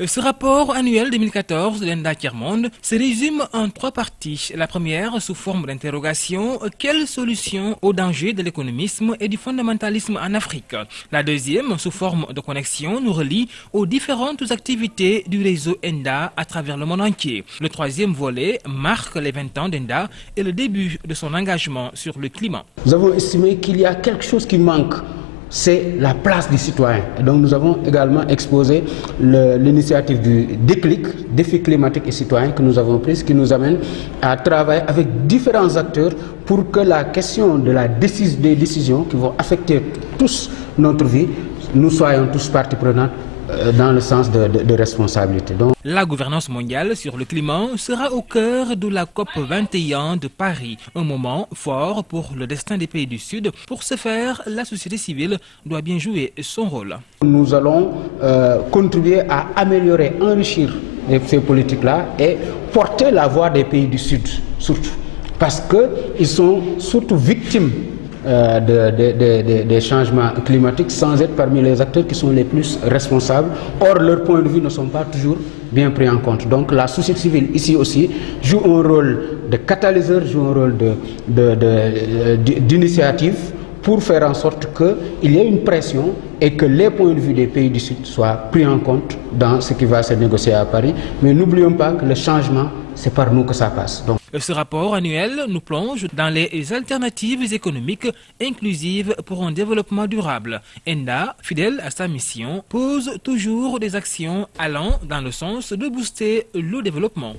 Ce rapport annuel 2014 de l'ENDA Tiers-Monde se résume en 3 parties. La première sous forme d'interrogation, quelles solutions aux dangers de l'économisme et du fondamentalisme en Afrique? La deuxième sous forme de connexion nous relie aux différentes activités du réseau ENDA à travers le monde entier. Le troisième volet marque les 20 ans d'ENDA et le début de son engagement sur le climat. Nous avons estimé qu'il y a quelque chose qui manque. C'est la place du citoyen. Et donc nous avons également exposé l'initiative du défi climatique et citoyen que nous avons prise, qui nous amène à travailler avec différents acteurs pour que la question de des décisions qui vont affecter tous notre vie, nous soyons tous partie prenante dans le sens de responsabilité. Donc, la gouvernance mondiale sur le climat sera au cœur de la COP 21 de Paris, un moment fort pour le destin des pays du Sud. Pour ce faire, la société civile doit bien jouer son rôle. Nous allons contribuer à améliorer, enrichir ces politiques-là et porter la voix des pays du Sud, surtout, parce qu'ils sont surtout victimes des changements climatiques sans être parmi les acteurs qui sont les plus responsables. Or, leurs points de vue ne sont pas toujours bien pris en compte. Donc la société civile ici aussi joue un rôle de catalyseur, joue un rôle d'initiative pour faire en sorte qu'il y ait une pression et que les points de vue des pays du Sud soient pris en compte dans ce qui va se négocier à Paris. Mais n'oublions pas que le changement, c'est par nous que ça passe. Donc, ce rapport annuel nous plonge dans les alternatives économiques inclusives pour un développement durable. ENDA, fidèle à sa mission, pose toujours des actions allant dans le sens de booster le développement.